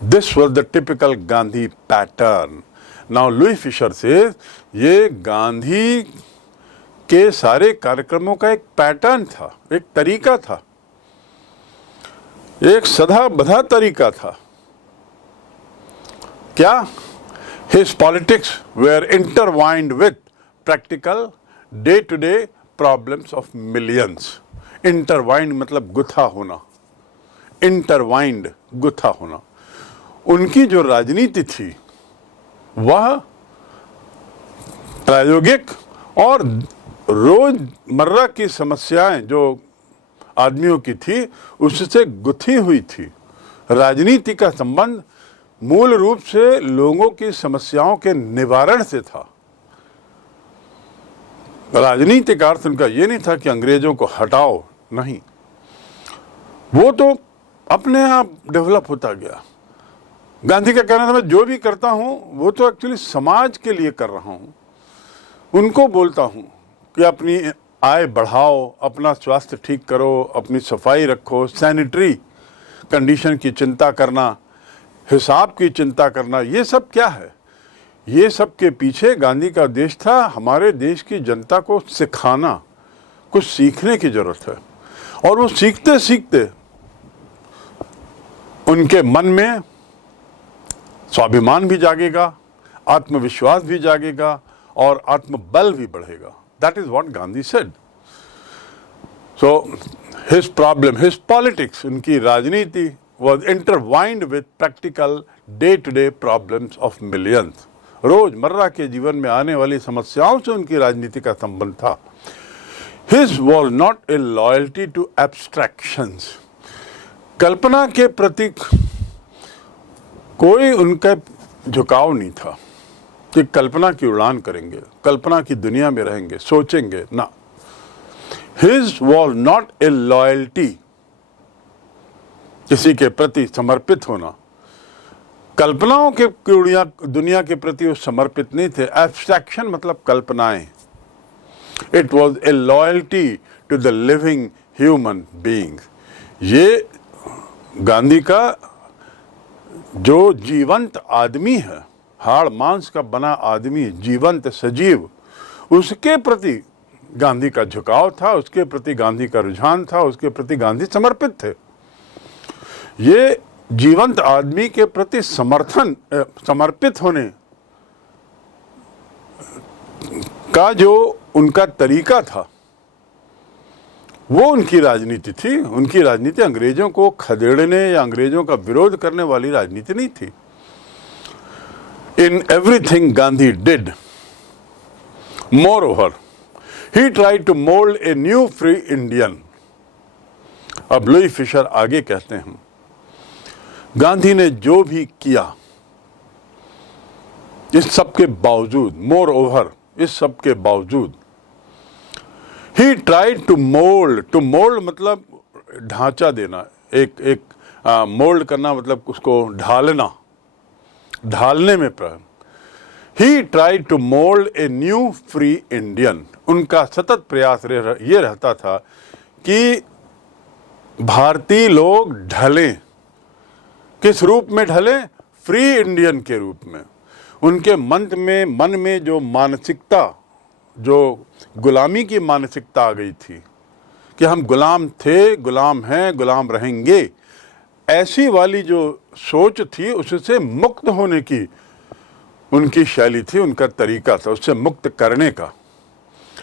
This was the typical Gandhi pattern. Now Louis Fisher says ये गांधी के सारे कार्यक्रमों का एक पैटर्न था, एक तरीका था, एक सदा बधा तरीका था। क्या? His politics were intertwined with practical day-to-day problems of millions. Intertwined मतलब गुथा होना, intertwined गुथा होना। उनकी जो राजनीति थी वह प्रायोगिक और रोजमर्रा की समस्याएं जो आदमियों की थी उससे गुथी हुई थी। राजनीति का संबंध मूल रूप से लोगों की समस्याओं के निवारण से था। राजनीति का अर्थ उनका ये नहीं था कि अंग्रेजों को हटाओ, नहीं, वो तो अपने आप डेवलप होता गया। गांधी का कहना था मैं जो भी करता हूं वो तो एक्चुअली समाज के लिए कर रहा हूं। उनको बोलता हूं कि अपनी आय बढ़ाओ, अपना स्वास्थ्य ठीक करो, अपनी सफाई रखो, सैनिटरी कंडीशन की चिंता करना, हिसाब की चिंता करना, ये सब क्या है? ये सब के पीछे गांधी का उद्देश्य था हमारे देश की जनता को सिखाना, कुछ सीखने की जरूरत है। और वो सीखते सीखते उनके मन में स्वाभिमान भी जागेगा, आत्मविश्वास भी जागेगा और आत्मबल भी बढ़ेगा। That is what Gandhi said. So his problem, his politics, उनकी राजनीति was intertwined with practical day-to-day problems of millions. रोजमर्रा के जीवन में आने वाली समस्याओं से उनकी राजनीति का संबंध था। His was not a loyalty to abstractions. कल्पना के प्रति कोई उनका झुकाव नहीं था कि कल्पना की उड़ान करेंगे, कल्पना की दुनिया में रहेंगे, सोचेंगे ना। His was not a loyalty, किसी के प्रति समर्पित होना। कल्पनाओं के दुनिया के प्रति वो समर्पित नहीं थे। एब्स्ट्रैक्शन मतलब कल्पनाएं। It was a loyalty to the living human beings. ये गांधी का जो जीवंत आदमी है, हाड़ मांस का बना आदमी, जीवंत सजीव, उसके प्रति गांधी का झुकाव था, उसके प्रति गांधी का रुझान था, उसके प्रति गांधी समर्पित थे। ये जीवंत आदमी के प्रति समर्पित होने का जो उनका तरीका था वो उनकी राजनीति थी। उनकी राजनीति अंग्रेजों को खदेड़ने या अंग्रेजों का विरोध करने वाली राजनीति नहीं थी। In everything Gandhi did, moreover, he tried to mold a new free Indian. अब लुई फिशर आगे कहते हैं, गांधी ने जो भी किया, इस सब के बावजूद, मोर इस सब के बावजूद, he tried to mold मतलब ढांचा देना, एक मोल्ड करना मतलब उसको ढालना, ढालने में He tried to mold a new free Indian. उनका सतत प्रयास ये रहता था कि भारतीय लोग ढलें। किस रूप में ढलें? फ्री इंडियन के रूप में। उनके मन में जो मानसिकता, जो गुलामी की मानसिकता आ गई थी कि हम गुलाम थे, गुलाम हैं, गुलाम रहेंगे, ऐसी वाली जो सोच थी उससे मुक्त होने की उनकी शैली थी, उनका तरीका था, उससे मुक्त करने का।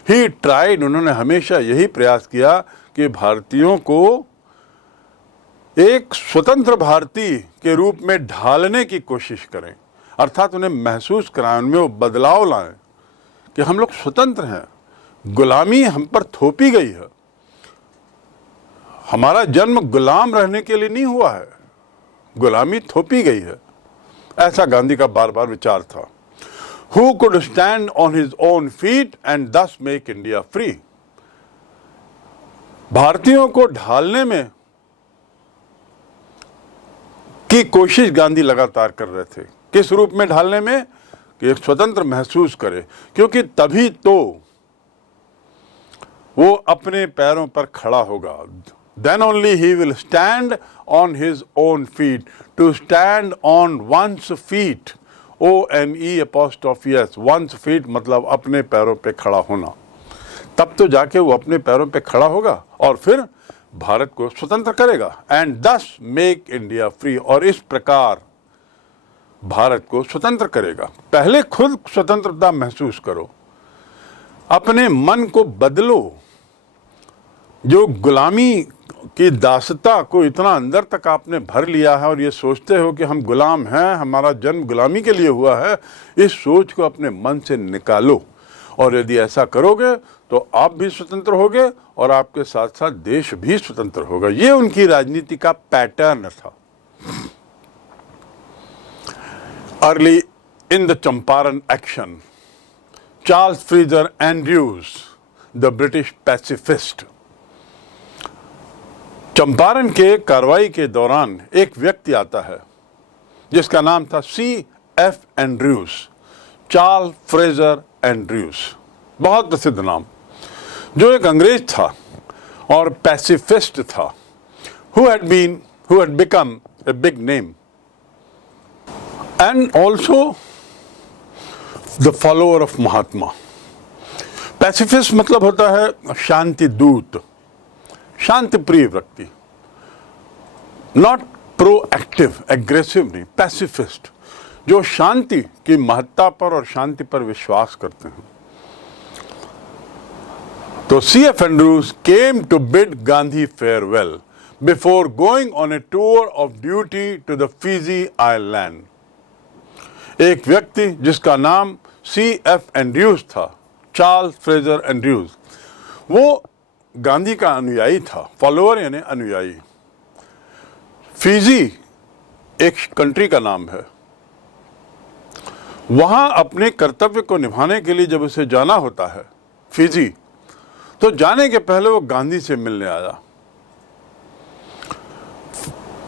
ही ट्राइड, उन्होंने हमेशा यही प्रयास किया कि भारतीयों को एक स्वतंत्र भारतीय के रूप में ढालने की कोशिश करें, अर्थात उन्हें महसूस कराएं, उनमें वो बदलाव लाएं कि हम लोग स्वतंत्र हैं, गुलामी हम पर थोपी गई है, हमारा जन्म गुलाम रहने के लिए नहीं हुआ है, गुलामी थोपी गई है। ऐसा गांधी का बार बार विचार था। Who could stand on his own feet and thus make India free? भारतीयों को ढालने में की कोशिश गांधी लगातार कर रहे थे। किस रूप में ढालने में? कि एक स्वतंत्र महसूस करे, क्योंकि तभी तो वो अपने पैरों पर खड़ा होगा। then only he will stand on his own feet. To stand on one's feet, O-N-E', one's feet मतलब अपने पैरों पे खड़ा होना, तब तो जाके वो अपने पैरों पे खड़ा होगा और फिर भारत को स्वतंत्र करेगा। एंड दस मेक इंडिया फ्री, और इस प्रकार भारत को स्वतंत्र करेगा। पहले खुद स्वतंत्रता महसूस करो, अपने मन को बदलो। जो गुलामी की दासता को इतना अंदर तक आपने भर लिया है और ये सोचते हो कि हम गुलाम हैं, हमारा जन्म गुलामी के लिए हुआ है, इस सोच को अपने मन से निकालो। और यदि ऐसा करोगे तो आप भी स्वतंत्र होगे और आपके साथ साथ देश भी स्वतंत्र होगा। ये उनकी राजनीति का पैटर्न था। Early in the Champaran action, Charles freezer Andrews, the British pacifist. Champaran के कार्रवाई के दौरान एक व्यक्ति आता है जिसका नाम था C.F. Andrews, Charles Fraser Andrews, बहुत प्रसिद्ध नाम, जो एक अंग्रेज था और पैसिफिस्ट था, who had become a big name and also the follower of Mahatma. Pacifist मतलब होता है शांति दूत, शांति प्रिय व्यक्ति, नॉट प्रोएक्टिव, एग्रेसिव नहीं, पैसिफिस्ट, जो शांति की महत्ता पर और शांति पर विश्वास करते हैं। तो C.F. Andrews came to bid Gandhi farewell before going on a tour of duty to the Fiji island. एक व्यक्ति जिसका नाम C.F. एंड्रयूज था, चार्ल्स फ्रेजर एंड्रयूज, वो गांधी का अनुयायी था, फॉलोअर यानी अनुयायी। फिजी एक कंट्री का नाम है। वहां अपने कर्तव्य को निभाने के लिए जब उसे जाना होता है फिजी, तो जाने के पहले वो गांधी से मिलने आया।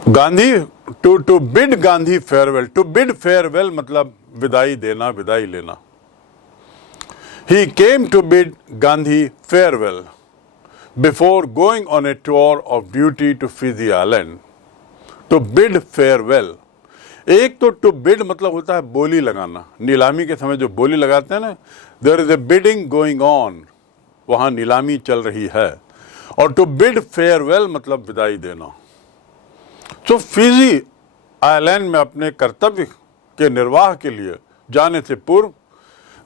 Gandhi to bid Gandhi farewell, to bid farewell मतलब विदाई देना, विदाई लेना। He came to bid Gandhi farewell before going on a tour of duty to Fiji island. To bid farewell, एक तो टू बिड मतलब होता है बोली लगाना, नीलामी के समय जो बोली लगाते हैं ना, there is a bidding going on, वहां नीलामी चल रही है। और टू बिड फेयरवेल मतलब विदाई देना। तो फिजी आइलैंड में अपने कर्तव्य के निर्वाह के लिए जाने से पूर्व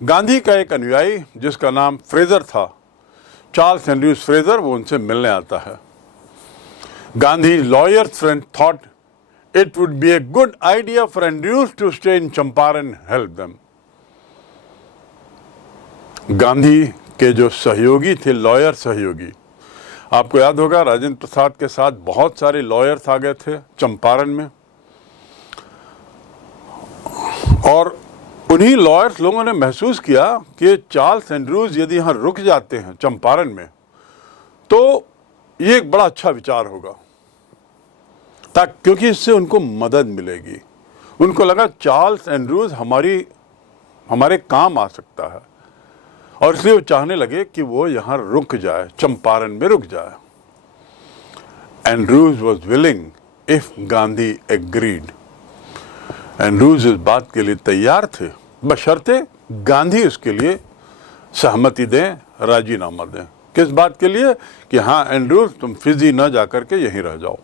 गांधी का एक अनुयायी जिसका नाम फ्रेजर था, चार्ल्स एंड्रयूज फ्रेजर, वो उनसे मिलने आता है। Gandhi lawyers friend thought it would be a good idea for Andrews to stay in Champaran, help them. Gandhi के जो सहयोगी थे, लॉयर सहयोगी, आपको याद होगा राजेंद्र प्रसाद के साथ बहुत सारे लॉयर्स आ गए थे चंपारण में, और उन्हीं लॉयर्स लोगों ने महसूस किया कि चार्ल्स एंड्रयूज यदि यहाँ रुक जाते हैं चंपारण में तो ये एक बड़ा अच्छा विचार होगा, क्योंकि इससे उनको मदद मिलेगी। उनको लगा चार्ल्स एंड्रयूज हमारे काम आ सकता है, और इसलिए वो चाहने लगे कि वो यहाँ रुक जाए, चंपारण में रुक जाए। Andrews was willing if Gandhi agreed. Andrews इस बात के लिए तैयार थे बशर्ते गांधी उसके लिए सहमति दें, राजीनामा दें। किस बात के लिए? कि हाँ एंड्रयूज तुम फिजी न जाकर के यहीं रह जाओ।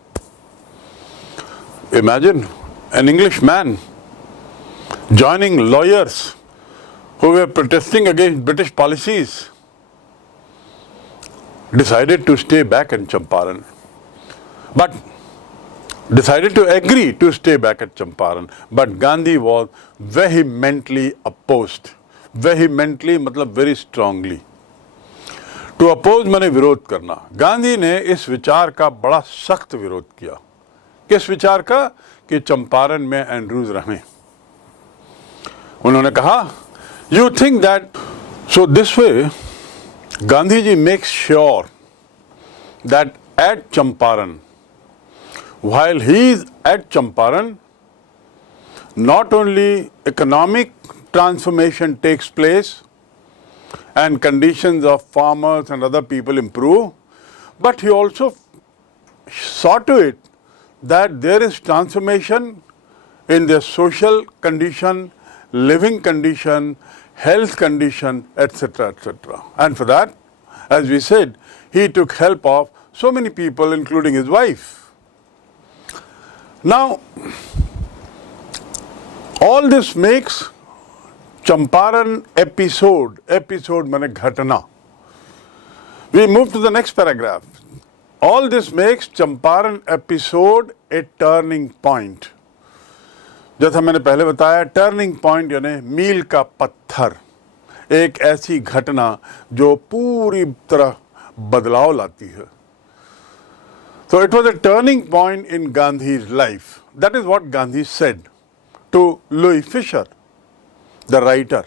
Imagine an English man joining lawyers who were protesting against British policies, decided to stay back in Champaran, but decided to agree to stay back at Champaran, but Gandhi was vehemently opposed. Vehemently मतलब very strongly. To oppose माने विरोध करना। गांधी ने इस विचार का बड़ा सख्त विरोध किया। किस विचार का? कि चंपारण में एंड्रयूज रहें। उन्होंने कहा, you think that, so this way Gandhiji makes sure that at Champaran, while he is at Champaran, not only economic transformation takes place and conditions of farmers and other people improve, but he also saw to it that there is transformation in their social condition, living condition, health condition, etc., etc. And for that, as we said, he took help of so many people, including his wife. Now, all this makes Champaran episode meane ghatna. We move to the next paragraph. All this makes Champaran episode a turning point. जैसा मैंने पहले बताया, turning point यानी मील का पत्थर, एक ऐसी घटना जो पूरी तरह बदलाव लाती है. So it was a turning point in Gandhi's life. That is what Gandhi said to Louis Fisher, the writer.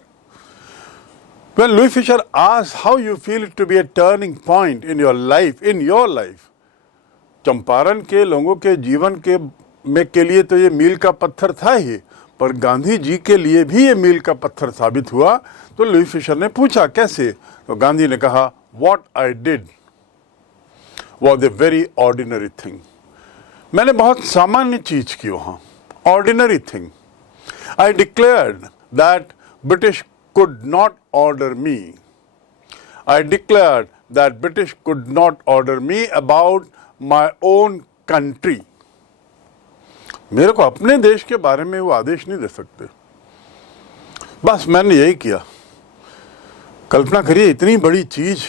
When Louis Fisher asked how you feel it to be a turning point in your life, Champaran के लोगों के जीवन के लिए तो ये मील का पत्थर था ही, पर गांधी जी के लिए भी ये मील का पत्थर साबित हुआ. तो लुई फिशर ने पूछा कैसे, तो गांधी ने कहा, What I did was a very ordinary thing. मैंने बहुत सामान्य चीज की वहां, ordinary thing. I declared that British could not order me. I declared that British could not order me about my own country. मेरे को अपने देश के बारे में वो आदेश नहीं दे सकते. बस मैंने यही किया. कल्पना करिए, इतनी बड़ी चीज,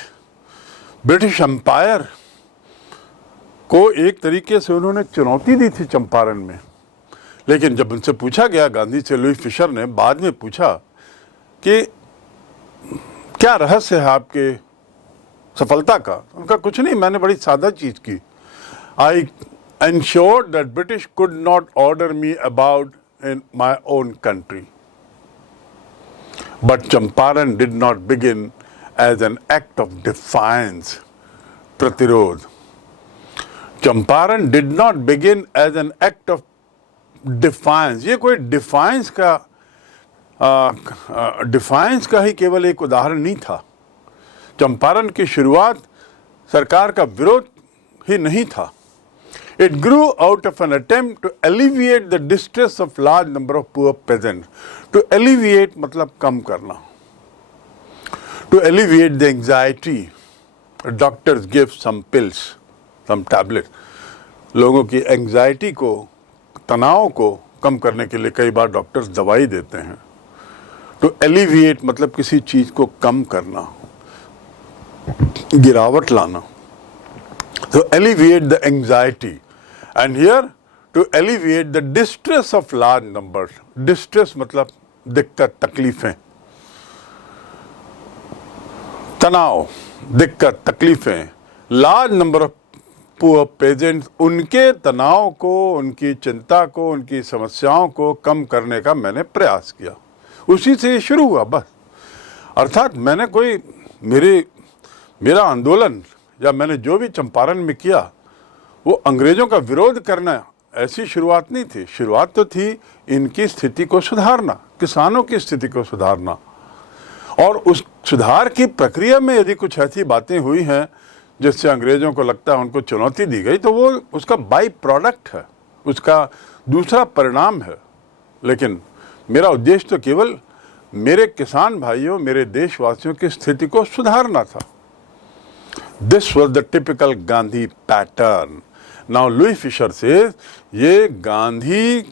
ब्रिटिश एम्पायर को एक तरीके से उन्होंने चुनौती दी थी चंपारण में. लेकिन जब उनसे पूछा गया, गांधी से लुई फिशर ने बाद में पूछा कि क्या रहस्य है आपके सफलता का, उनका कुछ नहीं, मैंने बड़ी सादा चीज की. I ensured that British could not order me about in my own country. But Champaran did not begin as an act of defiance, Pratirod. Champaran did not begin as an act of defiance. ये कोई defines का ही केवल एक उदाहरण नहीं था. चंपारण की शुरुआत सरकार का विरोध ही नहीं था. It grew out of an attempt to alleviate the distress of large number of poor peasants. To alleviate मतलब कम करना. To alleviate the anxiety, doctors give some pills, some tablets. लोगों की एंग्जाइटी को, तनाव को कम करने के लिए कई बार डॉक्टर्स दवाई देते हैं. To alleviate मतलब किसी चीज को कम करना, गिरावट लाना. To alleviate the anxiety. And here, to alleviate the distress of large numbers. Distress मतलब दिक्कत, तकलीफें, तनाव, दिक्कत, तकलीफें. Large number of poor peasants, उनके तनाव को, उनकी चिंता को, उनकी समस्याओं को कम करने का मैंने प्रयास किया. उसी से ये शुरू हुआ बस. अर्थात मैंने कोई मेरा आंदोलन या मैंने जो भी चंपारण में किया वो अंग्रेजों का विरोध करना, ऐसी शुरुआत नहीं थी. शुरुआत तो थी इनकी स्थिति को सुधारना, किसानों की स्थिति को सुधारना. और उस सुधार की प्रक्रिया में यदि कुछ ऐसी बातें हुई हैं जिससे अंग्रेजों को लगता है उनको चुनौती दी गई, तो वो उसका बाई प्रोडक्ट है, उसका दूसरा परिणाम है. लेकिन मेरा उद्देश्य तो केवल मेरे किसान भाइयों, मेरे देशवासियों की स्थिति को सुधारना था. This was the typical Gandhi pattern. Now Louis Fisher says ये गांधी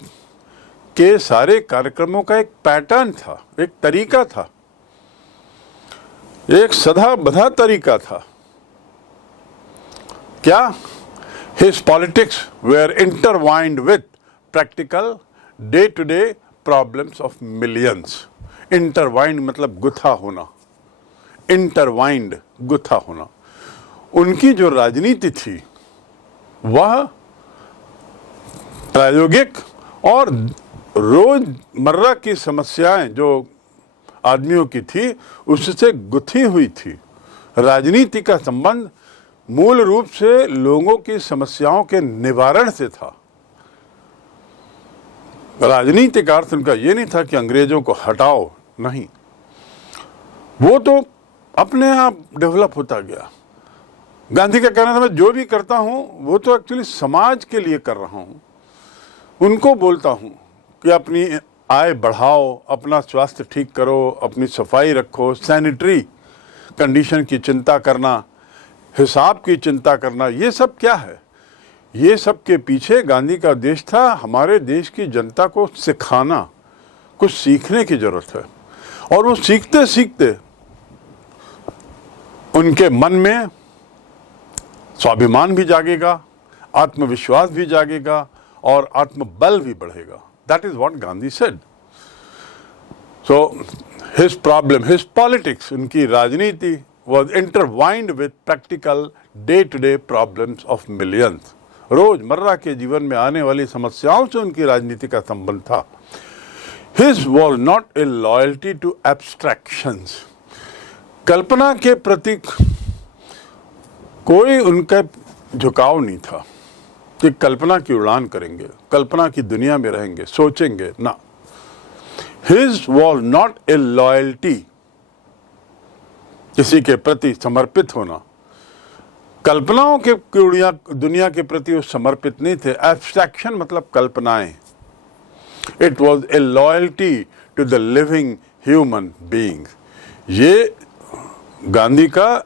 के सारे कार्यक्रमों का एक पैटर्न था, एक तरीका था, एक सदा बधा तरीका था. क्या? His politics were intertwined with practical day-to-day problems of millions. Intertwined मतलब गुथा होना, intertwined गुथा होना. उनकी जो राजनीति थी वह प्रायोगिक और रोजमर्रा की समस्याएं जो आदमियों की थी उससे गुथी हुई थी. राजनीति का संबंध मूल रूप से लोगों की समस्याओं के निवारण से था. राजनीति का अर्थ उनका ये नहीं था कि अंग्रेजों को हटाओ, नहीं, वो तो अपने आप डेवलप होता गया. गांधी का कहना था मैं जो भी करता हूं वो तो एक्चुअली समाज के लिए कर रहा हूं। उनको बोलता हूं कि अपनी आय बढ़ाओ, अपना स्वास्थ्य ठीक करो, अपनी सफाई रखो, सैनिटरी कंडीशन की चिंता करना, हिसाब की चिंता करना, ये सब क्या है? ये सब के पीछे गांधी का उद्देश्य था हमारे देश की जनता को सिखाना, कुछ सीखने की जरूरत है। और वो सीखते सीखते उनके मन में स्वाभिमान भी जागेगा, आत्मविश्वास भी जागेगा और आत्मबल भी बढ़ेगा। That is what Gandhi said. So his problem, his politics, उनकी राजनीति was intertwined with practical day-to-day problems of millions. रोजमर्रा के जीवन में आने वाली समस्याओं से उनकी राजनीति का संबंध था। His was not a loyalty to abstractions. कल्पना के प्रति कोई उनका झुकाव नहीं था कि कल्पना की उड़ान करेंगे, कल्पना की दुनिया में रहेंगे, सोचेंगे ना। His was not a loyalty, किसी के प्रति समर्पित होना। कल्पनाओं के दुनिया के प्रति वो समर्पित नहीं थे। एब्स्ट्रैक्शन मतलब कल्पनाएं। It was a loyalty to the living human being. ये गांधी का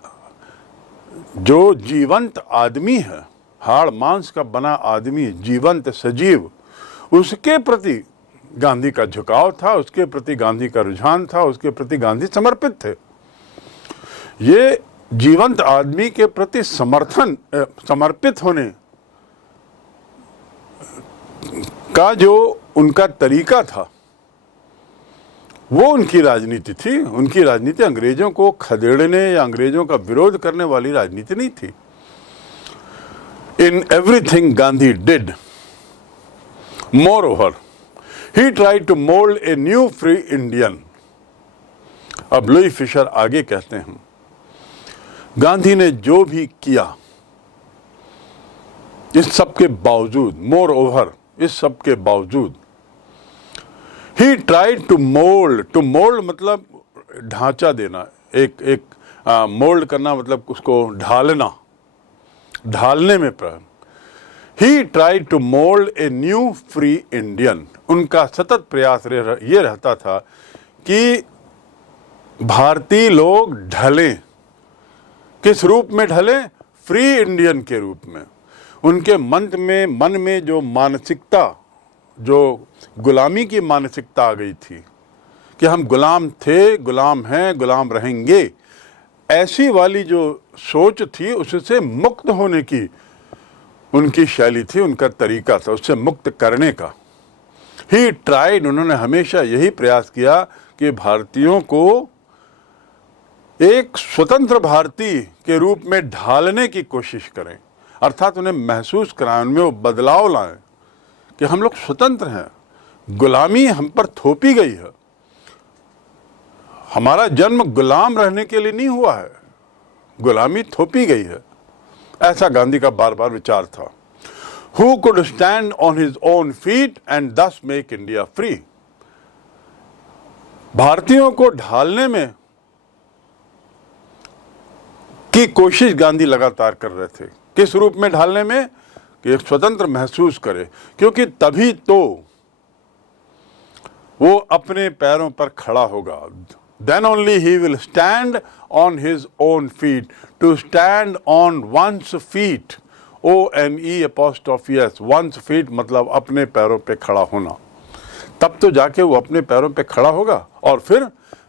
जो जीवंत आदमी है, हाड़ मांस का बना आदमी, जीवंत सजीव, उसके प्रति गांधी का झुकाव था, उसके प्रति गांधी का रुझान था, उसके प्रति गांधी समर्पित थे। ये जीवंत आदमी के प्रति समर्पित होने का जो उनका तरीका था वो उनकी राजनीति थी। उनकी राजनीति अंग्रेजों को खदेड़ने या अंग्रेजों का विरोध करने वाली राजनीति नहीं थी। In everything Gandhi did, moreover, he tried to mould a new free Indian. अब लुई फिशर आगे कहते हैं, गांधी ने जो भी किया, इस सब के बावजूद, मोर ओवर, इस सब के बावजूद, ही ट्राइड टू मोल्ड मतलब ढांचा देना, एक मोल्ड करना मतलब उसको ढालना, ढालने में he tried to mould a new free Indian. उनका सतत प्रयास ये रहता था कि भारतीय लोग ढलें। किस रूप में ढले? फ्री इंडियन के रूप में। उनके मन में जो मानसिकता, जो गुलामी की मानसिकता आ गई थी कि हम गुलाम थे, गुलाम हैं, गुलाम रहेंगे, ऐसी वाली जो सोच थी, उससे मुक्त होने की उनकी शैली थी, उनका तरीका था, उससे मुक्त करने का। ही ट्राइड, उन्होंने हमेशा यही प्रयास किया कि भारतीयों को एक स्वतंत्र भारतीय के रूप में ढालने की कोशिश करें, अर्थात उन्हें महसूस कराएं, उनमें वो बदलाव लाएं कि हम लोग स्वतंत्र हैं, गुलामी हम पर थोपी गई है, हमारा जन्म गुलाम रहने के लिए नहीं हुआ है, गुलामी थोपी गई है। ऐसा गांधी का बार बार विचार था। Who could stand on his own feet and thus make India free? भारतीयों को ढालने में की कोशिश गांधी लगातार कर रहे थे। किस रूप में ढालने में? कि एक स्वतंत्र महसूस करे, क्योंकि तभी तो वो अपने पैरों पर खड़ा होगा। Then only he will stand on his own feet. To stand on one's feet, O-N-E', one's feet मतलब अपने पैरों पे खड़ा होना। तब तो जाके वो अपने पैरों पे खड़ा होगा और फिर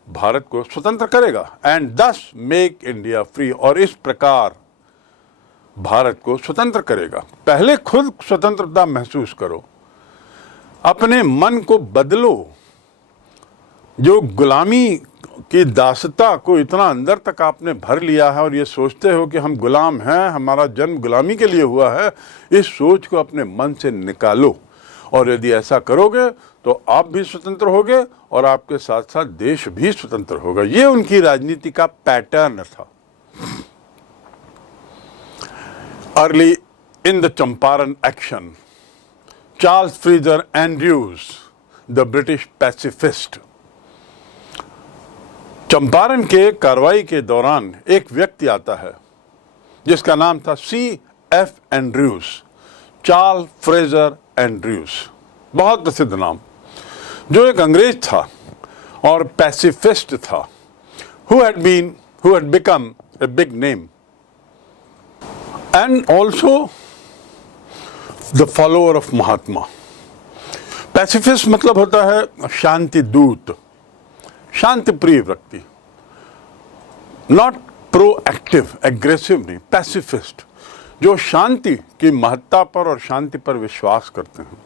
भारत को स्वतंत्र करेगा। And thus make India free, और इस प्रकार भारत को स्वतंत्र करेगा। पहले खुद स्वतंत्रता महसूस करो, अपने मन को बदलो। जो गुलामी की दासता को इतना अंदर तक आपने भर लिया है और ये सोचते हो कि हम गुलाम हैं, हमारा जन्म गुलामी के लिए हुआ है, इस सोच को अपने मन से निकालो। और यदि ऐसा करोगे तो आप भी स्वतंत्र होगे और आपके साथ साथ देश भी स्वतंत्र होगा। ये उनकी राजनीति का पैटर्न था। Early in the Champaran action, Charles freezer Andrews, the British pacifist. Champaran के कार्रवाई के दौरान एक व्यक्ति आता है जिसका नाम था C.F. Andrews, Charles Fraser Andrews, बहुत प्रसिद्ध नाम, जो एक अंग्रेज था और पैसिफिस्ट था, who had become a big name, and also the follower of Mahatma. Pacifist मतलब होता है शांति दूत, शांति प्रिय व्यक्ति, नॉट प्रोएक्टिव, एग्रेसिव नहीं, पैसिफिस्ट, जो शांति की महत्ता पर और शांति पर विश्वास करते हैं।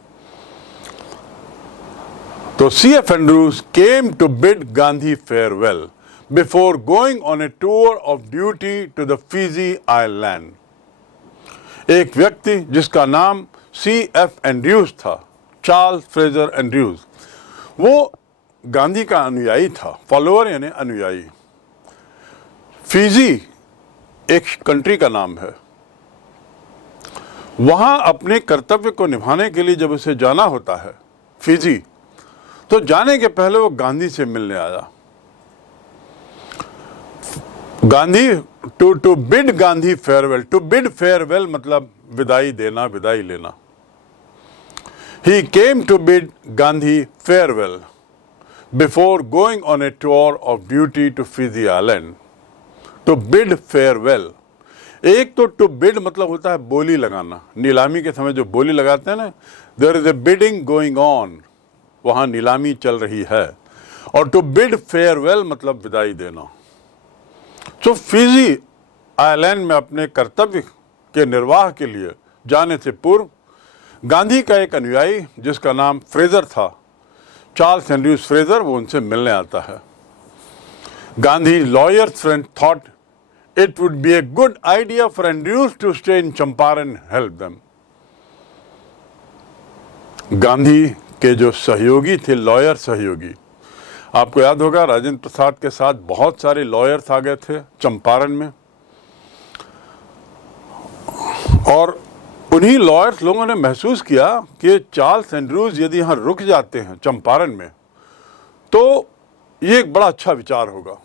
तो C.F. Andrews came to bid Gandhi farewell before going on a tour of duty to the Fiji island. एक व्यक्ति जिसका नाम C.F. एंड्रयूज था, चार्ल्स फ्रेजर एंड्रयूज, वो गांधी का अनुयायी था, फॉलोअर यानी अनुयायी। फिजी एक कंट्री का नाम है। वहां अपने कर्तव्य को निभाने के लिए जब उसे जाना होता है फिजी, तो जाने के पहले वो गांधी से मिलने आया। Gandhi to bid Gandhi farewell, to bid farewell मतलब विदाई देना, विदाई लेना। He came to bid Gandhi farewell before going on a tour of duty to Fiji Island. To bid farewell, एक तो to bid मतलब होता है बोली लगाना, नीलामी के समय जो बोली लगाते हैं ना, there is a bidding going on, वहाँ नीलामी चल रही है, और to bid farewell मतलब विदाई देना। तो फिजी आइलैंड में अपने कर्तव्य के निर्वाह के लिए जाने से पूर्व गांधी का एक अनुयायी जिसका नाम फ्रेजर था, चार्ल्स एंड्रयूज फ्रेजर, वो उनसे मिलने आता है। Gandhi lawyers friend thought it would be a good idea for Andrews to stay in Champaran help them. Gandhi के जो सहयोगी थे, लॉयर सहयोगी, आपको याद होगा राजेंद्र प्रसाद के साथ बहुत सारे लॉयर्स आ गए थे चंपारण में, और उन्हीं लॉयर्स लोगों ने महसूस किया कि चार्ल्स एंड्रयूज यदि यहाँ रुक जाते हैं चंपारण में तो ये एक बड़ा अच्छा विचार होगा,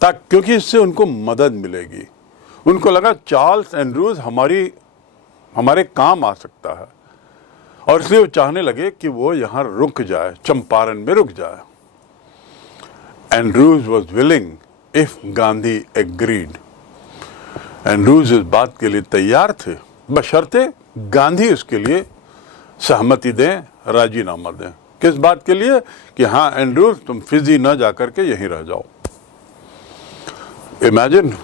क्योंकि इससे उनको मदद मिलेगी। उनको लगा चार्ल्स एंड्रयूज हमारे काम आ सकता है, और इसलिए वो चाहने लगे कि वो यहाँ रुक जाए, चंपारण में रुक जाए। Andrews was willing if Gandhi agreed. Andrews इस बात के लिए तैयार थे, बशर्ते गांधी उसके लिए सहमति दें, राजीनामा दें। किस बात के लिए? कि हाँ एंड्रयूज तुम फिजी न जाकर के यहीं रह जाओ। Imagine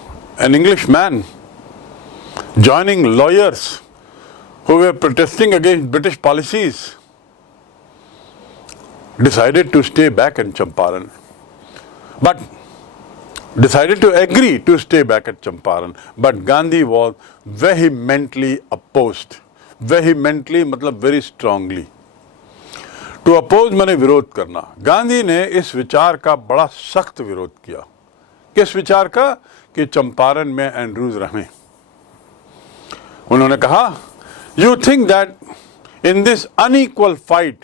an English man joining lawyers who were protesting against British policies decided to stay back in Champaran, but decided to agree to stay back at Champaran, but Gandhi was vehemently opposed. Vehemently मतलब very strongly. To oppose माने विरोध करना। गांधी ने इस विचार का बड़ा सख्त विरोध किया। किस विचार का? कि चंपारण में एंड्रयूज रहें। उन्होंने कहा, You think that in this unequal fight,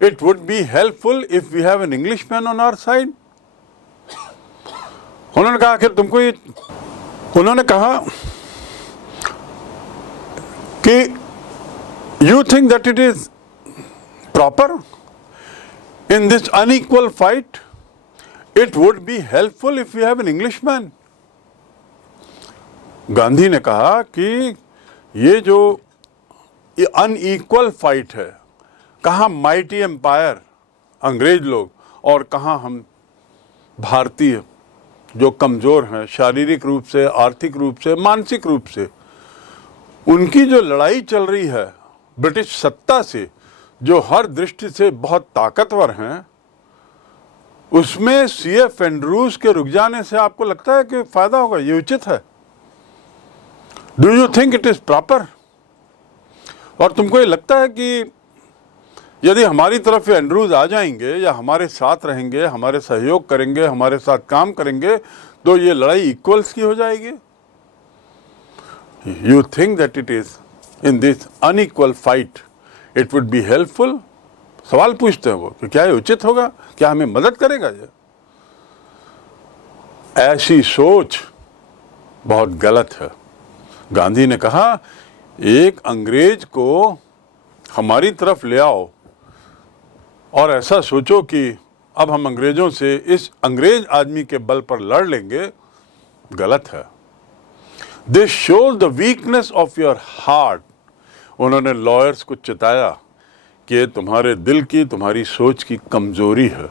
it would be helpful if we have an Englishman on our side? उन्होंने कहा कि तुमको ये, उन्होंने कहा कि you think that it is proper in this unequal fight, it would be helpful if we have an Englishman? Gandhi ने कहा कि ये जो ये अनइक्वल फाइट है, कहाँ माइटी एम्पायर अंग्रेज लोग और कहाँ हम भारतीय जो कमज़ोर हैं शारीरिक रूप से, आर्थिक रूप से, मानसिक रूप से, उनकी जो लड़ाई चल रही है ब्रिटिश सत्ता से, जो हर दृष्टि से बहुत ताकतवर हैं, उसमें C.F. एंड्रयूज के रुक जाने से आपको लगता है कि फ़ायदा होगा? ये उचित है? Do you think it is proper? और तुमको ये लगता है कि यदि हमारी तरफ एंड्रयूज आ जाएंगे या हमारे साथ रहेंगे, हमारे सहयोग करेंगे, हमारे साथ काम करेंगे, तो ये लड़ाई इक्वल्स की हो जाएगी? You think that it is in this unequal fight it would be helpful? सवाल पूछते हैं वो कि क्या ये उचित होगा, क्या हमें मदद करेगा ये? ऐसी सोच बहुत गलत है। गांधी ने कहा एक अंग्रेज को हमारी तरफ ले आओ और ऐसा सोचो कि अब हम अंग्रेजों से इस अंग्रेज आदमी के बल पर लड़ लेंगे, गलत है। This shows the weakness of your heart. उन्होंने लॉयर्स को चिताया कि तुम्हारे दिल की, तुम्हारी सोच की कमजोरी है।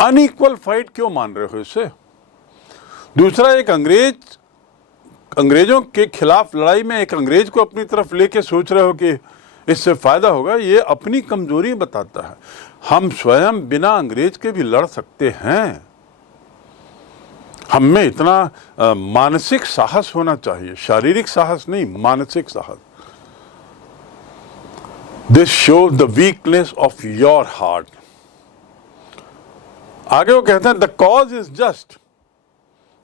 अनइक्वल फाइट क्यों मान रहे हो इसे? दूसरा, एक अंग्रेजों के खिलाफ लड़ाई में एक अंग्रेज को अपनी तरफ लेके सोच रहे हो कि इससे फायदा होगा, ये अपनी कमजोरी बताता है। हम स्वयं बिना अंग्रेज के भी लड़ सकते हैं। हम में इतना मानसिक साहस होना चाहिए, शारीरिक साहस नहीं, मानसिक साहस। This shows the weakness of your heart. आगे वो कहते हैं द कॉज इज जस्ट।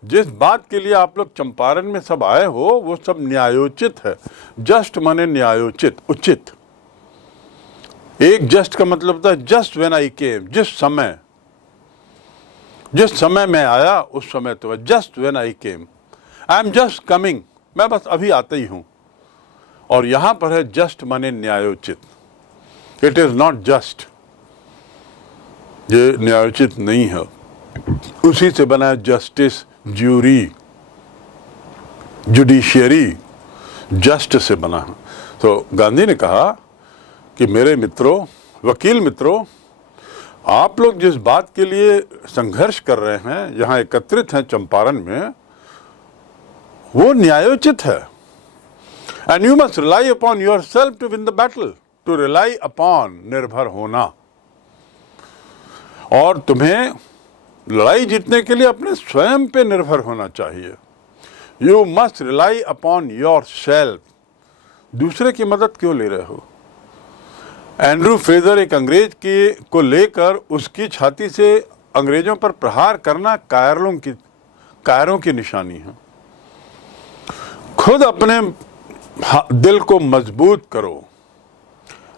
जिस बात के लिए आप लोग चंपारण में सब आए हो वो सब न्यायोचित है। जस्ट माने न्यायोचित, उचित। एक जस्ट का मतलब होता है जस्ट व्हेन आई केम, जिस समय मैं आया उस समय तो है। Just when I came, I am just coming, मैं बस अभी आता ही हूं। और यहां पर है जस्ट माने न्यायोचित। इट इज नॉट जस्ट, ये न्यायोचित नहीं है। उसी से बना है justice, jury, judiciary, just say बना है। तो गांधी ने कहा कि मेरे मित्रों, वकील मित्रों, आप लोग जिस बात के लिए संघर्ष कर रहे हैं, यहां एकत्रित हैं चंपारण में, वो न्यायोचित है। And you must rely upon yourself to win the battle. To rely upon, निर्भर होना। और तुम्हें लड़ाई जीतने के लिए अपने स्वयं पे निर्भर होना चाहिए। You must rely upon your self. दूसरे की मदद क्यों ले रहे हो? एंड्रू फ्रेजर एक अंग्रेज को लेकर उसकी छाती से अंग्रेजों पर प्रहार करना कायरों की निशानी है। खुद अपने दिल को मजबूत करो।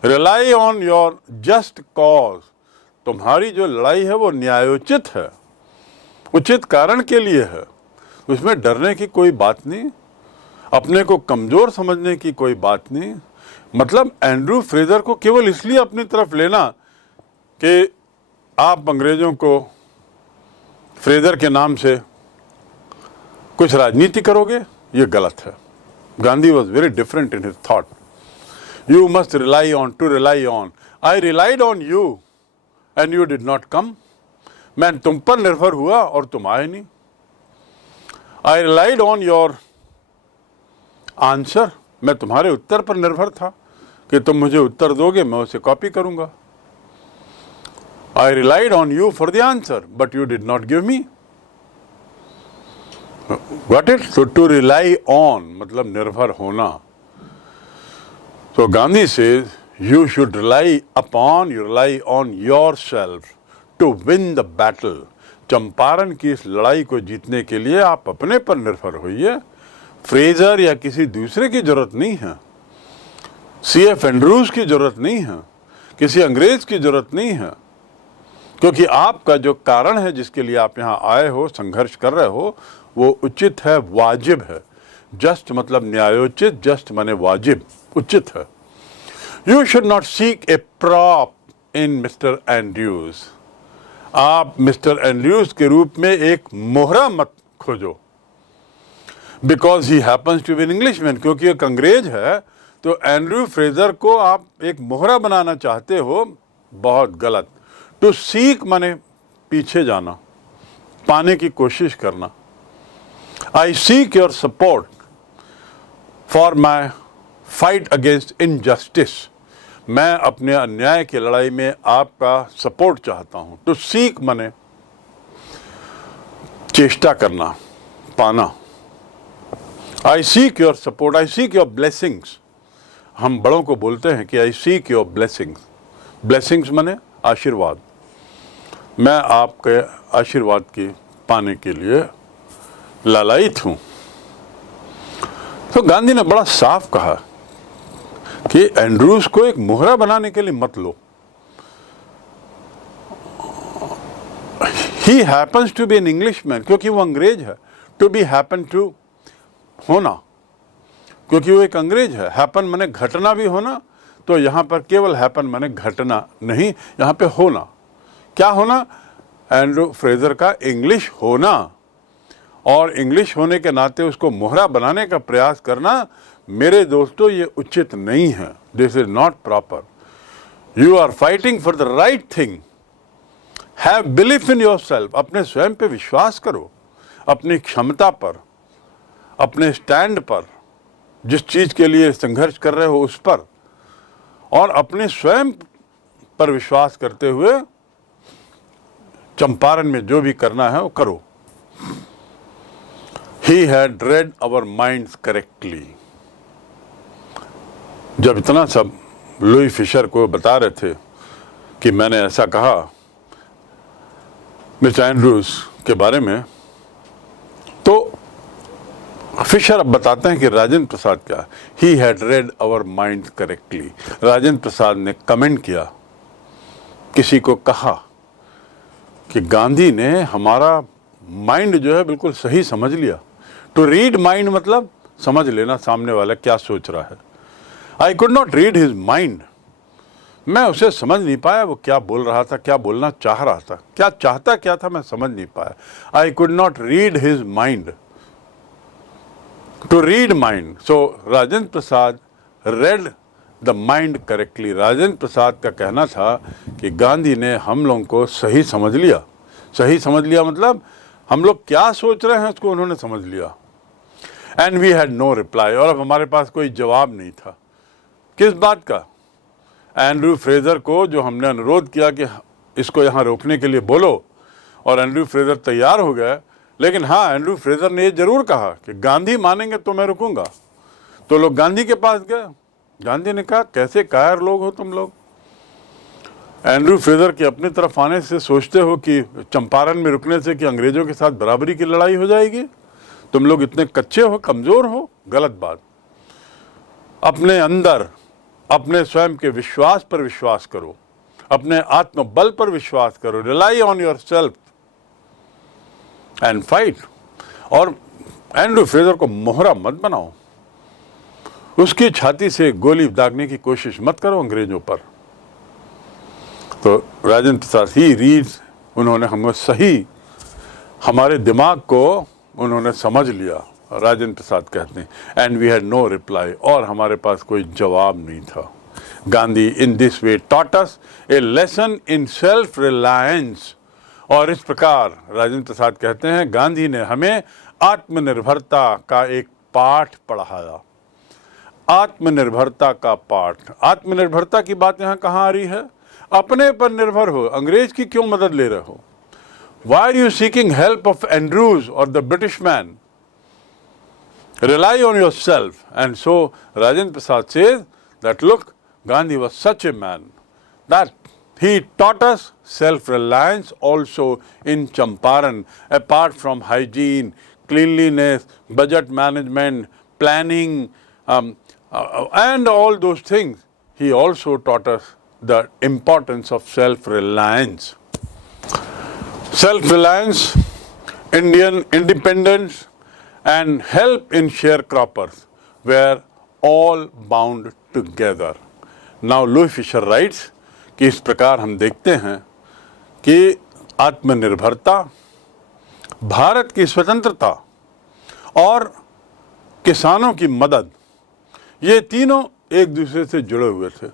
Rely on your just cause. तुम्हारी जो लड़ाई है वो न्यायोचित है, उचित कारण के लिए है। उसमें डरने की कोई बात नहीं, अपने को कमजोर समझने की कोई बात नहीं। मतलब एंड्रू फ्रेजर को केवल इसलिए अपनी तरफ लेना कि आप अंग्रेजों को फ्रेजर के नाम से कुछ राजनीति करोगे, ये गलत है। Gandhi was very different in his thought. You must rely on, to rely on. I relied on you and you did not come. मैं तुम पर निर्भर हुआ और तुम आए नहीं। I relied on your answer. मैं तुम्हारे उत्तर पर निर्भर था कि तुम मुझे उत्तर दोगे, मैं उसे कॉपी करूंगा। I relied on you for the answer but you did not give me. Got it? So to rely on मतलब निर्भर होना। So Gandhi says you should rely upon, you rely on yourself to win the battle. Champaran की इस लड़ाई को जीतने के लिए आप अपने पर निर्भर होइए। फ्रेजर या किसी दूसरे की जरूरत नहीं है। C.F. एंड्रूज की जरूरत नहीं है, किसी अंग्रेज की जरूरत नहीं है। क्योंकि आपका जो कारण है जिसके लिए आप यहाँ आए हो, संघर्ष कर रहे हो, वो उचित है, वाजिब है। जस्ट मतलब न्यायोचित, जस्ट माने वाजिब, उचित है। You should not seek a prop in mister Andrews. आप मिस्टर एंड्रूज के रूप में एक मोहरा मत खोजो। Because he happens to be an Englishman, क्योंकि एक अंग्रेज है तो एंड्रू फ्रेजर को आप एक मोहरा बनाना चाहते हो, बहुत गलत। टू सीक माने पीछे जाना, पाने की कोशिश करना। आई seek your support for my fight against injustice. मैं अपने अन्याय की लड़ाई में आपका सपोर्ट चाहता हूं। टू सीक माने चेष्टा करना, पाना। आई seek your support, I seek your blessings. हम बड़ों को बोलते हैं कि आई सीक योर ब्लेसिंग्स। ब्लेसिंग्स माने आशीर्वाद। मैं आपके आशीर्वाद की पाने के लिए लालायित हूं। तो गांधी ने बड़ा साफ कहा कि एंड्रूज को एक मोहरा बनाने के लिए मत लो। He happens to be an Englishman, क्योंकि वो अंग्रेज है। टू बी हैपन टू होना, क्योंकि वो एक अंग्रेज है। हैपन माने घटना भी होना, तो यहाँ पर केवल हैपन माने घटना नहीं, यहाँ पे होना। क्या होना? एंड्रू फ्रेजर का इंग्लिश होना, और इंग्लिश होने के नाते उसको मोहरा बनाने का प्रयास करना, मेरे दोस्तों, ये उचित नहीं है। This is not proper. You are fighting for the right thing. Have belief in yourself. अपने स्वयं पे विश्वास करो, अपनी क्षमता पर, अपने स्टैंड पर, जिस चीज के लिए संघर्ष कर रहे हो उस पर, और अपने स्वयं पर विश्वास करते हुए चंपारण में जो भी करना है वो करो। He had read our minds correctly। जब इतना सब लुई फिशर को बता रहे थे कि मैंने ऐसा कहा मिस्टर एंड्रूज के बारे में, तो फिशर अब बताते हैं कि राजेंद्र प्रसाद क्या, he had read our mind correctly. Rajendra Prasad ने कमेंट किया, किसी को कहा कि गांधी ने हमारा माइंड जो है बिल्कुल सही समझ लिया। टू रीड माइंड मतलब समझ लेना सामने वाला क्या सोच रहा है। आई could not read his mind. मैं उसे समझ नहीं पाया, वो क्या बोल रहा था, क्या बोलना चाह रहा था, क्या चाहता क्या था, मैं समझ नहीं पाया। I could not read his mind. To read mind, so Rajendra Prasad read the mind correctly. Rajendra Prasad का कहना था कि गांधी ने हम लोगों को सही समझ लिया। सही समझ लिया मतलब हम लोग क्या सोच रहे हैं उसको उन्होंने समझ लिया। And we had no reply. और अब हमारे पास कोई जवाब नहीं था। किस बात का? एंड्रू फ्रेजर को जो हमने अनुरोध किया कि इसको यहाँ रोकने के लिए बोलो, और एंड्रू फ्रेजर तैयार हो गए। लेकिन हाँ, एंड्रू फ्रेजर ने ये जरूर कहा कि गांधी मानेंगे तो मैं रुकूंगा। तो लोग गांधी के पास गए। गांधी ने कहा, कैसे कायर लोग हो तुम लोग। एंड्रू फ्रेजर के अपनी तरफ आने से सोचते हो कि चंपारण में रुकने से कि अंग्रेजों के साथ बराबरी की लड़ाई हो जाएगी। तुम लोग इतने कच्चे हो, कमजोर हो। गलत बात। अपने अंदर, अपने स्वयं के विश्वास पर विश्वास करो, अपने आत्मबल पर विश्वास करो। Rely on your self and fight. और एंड्रू फ्रेजर को मोहरा मत बनाओ, उसकी छाती से गोली दागने की कोशिश मत करो अंग्रेजों पर। तो राजेंद्र प्रसाद ही रीड्स, उन्होंने हमें सही, हमारे दिमाग को उन्होंने समझ लिया। राजेंद्र प्रसाद कहते हैं, and we had no reply. और हमारे पास कोई जवाब नहीं था। Gandhi in this way taught us a lesson in self reliance. और इस प्रकार राजेंद्र प्रसाद कहते हैं, गांधी ने हमें आत्मनिर्भरता का एक पाठ पढ़ाया। आत्मनिर्भरता का पाठ। आत्मनिर्भरता की बात यहाँ कहाँ आ रही है? अपने पर निर्भर हो। अंग्रेज की क्यों मदद ले रहे हो? Why are you seeking help of Andrews or the British man? Rely on yourself. And so Rajendra Prasad says that look, Gandhi was such a man that he taught us self-reliance also in Champaran, apart from hygiene, cleanliness, budget management, planning, and all those things. He also taught us the importance of self-reliance. Self-reliance, Indian independence, and help in sharecroppers were all bound together. Now Louis Fisher writes कि इस प्रकार हम देखते हैं कि आत्मनिर्भरता, भारत की स्वतंत्रता और किसानों की मदद, ये तीनों एक दूसरे से जुड़े हुए थे।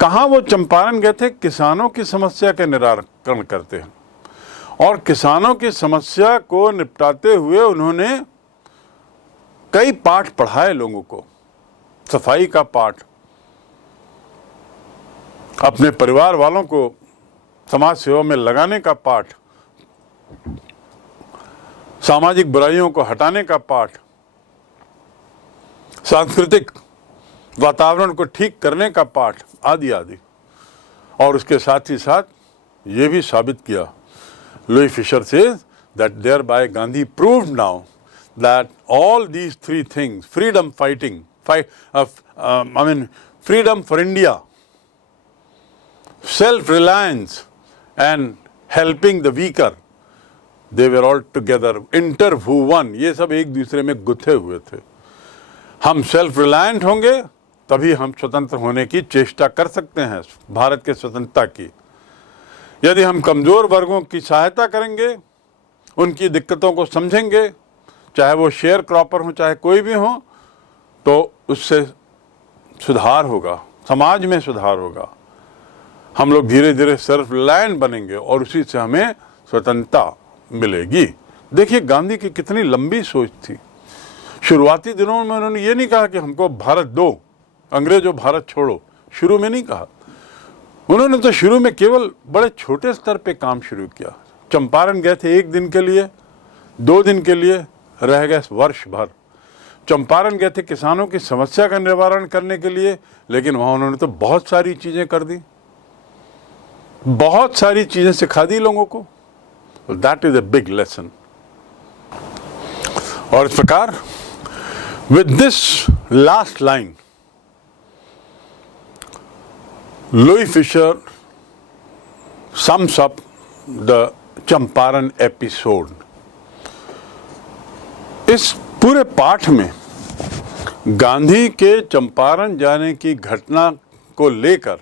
कहाँ वो चंपारण गए थे? किसानों की समस्या का निराकरण करते हैं, और किसानों की समस्या को निपटाते हुए उन्होंने कई पाठ पढ़ाए लोगों को। सफाई का पाठ, अपने परिवार वालों को समाज सेवा में लगाने का पाठ, सामाजिक बुराइयों को हटाने का पाठ, सांस्कृतिक वातावरण को ठीक करने का पाठ, आदि आदि। और उसके साथ ही साथ ये भी साबित किया, Louis Fisher says that thereby Gandhi proved now that all these three things, freedom fighting, freedom for India, self-reliance and helping the weaker, they were all together, inter who one, ये सब एक दूसरे में गुथे हुए थे। हम सेल्फ रिलायंट होंगे तभी हम स्वतंत्र होने की चेष्टा कर सकते हैं, भारत के स्वतंत्रता की। यदि हम कमज़ोर वर्गों की सहायता करेंगे, उनकी दिक्कतों को समझेंगे, चाहे वो शेयर क्रॉपर हो चाहे कोई भी हो, तो उससे सुधार होगा, समाज में सुधार होगा। हम लोग धीरे धीरे सेल्फ रिलायंट बनेंगे और उसी से हमें स्वतंत्रता मिलेगी। देखिए गांधी की कितनी लंबी सोच थी। शुरुआती दिनों में उन्होंने ये नहीं कहा कि हमको भारत दो, अंग्रेजों भारत छोड़ो, शुरू में नहीं कहा। उन्होंने तो शुरू में केवल बड़े छोटे स्तर पे काम शुरू किया। चंपारण गए थे 1 दिन के लिए, 2 दिन के लिए, रह गए वर्ष भर। चंपारण गए थे किसानों की समस्या का निवारण करने के लिए, लेकिन वहां उन्होंने तो बहुत सारी चीजें कर दी, बहुत सारी चीजें सिखा दी लोगों को। That is a big lesson. और इस प्रकार with this last line Louis Fischer sums up the Champaran episode. इस पूरे पाठ में गांधी के चंपारण जाने की घटना को लेकर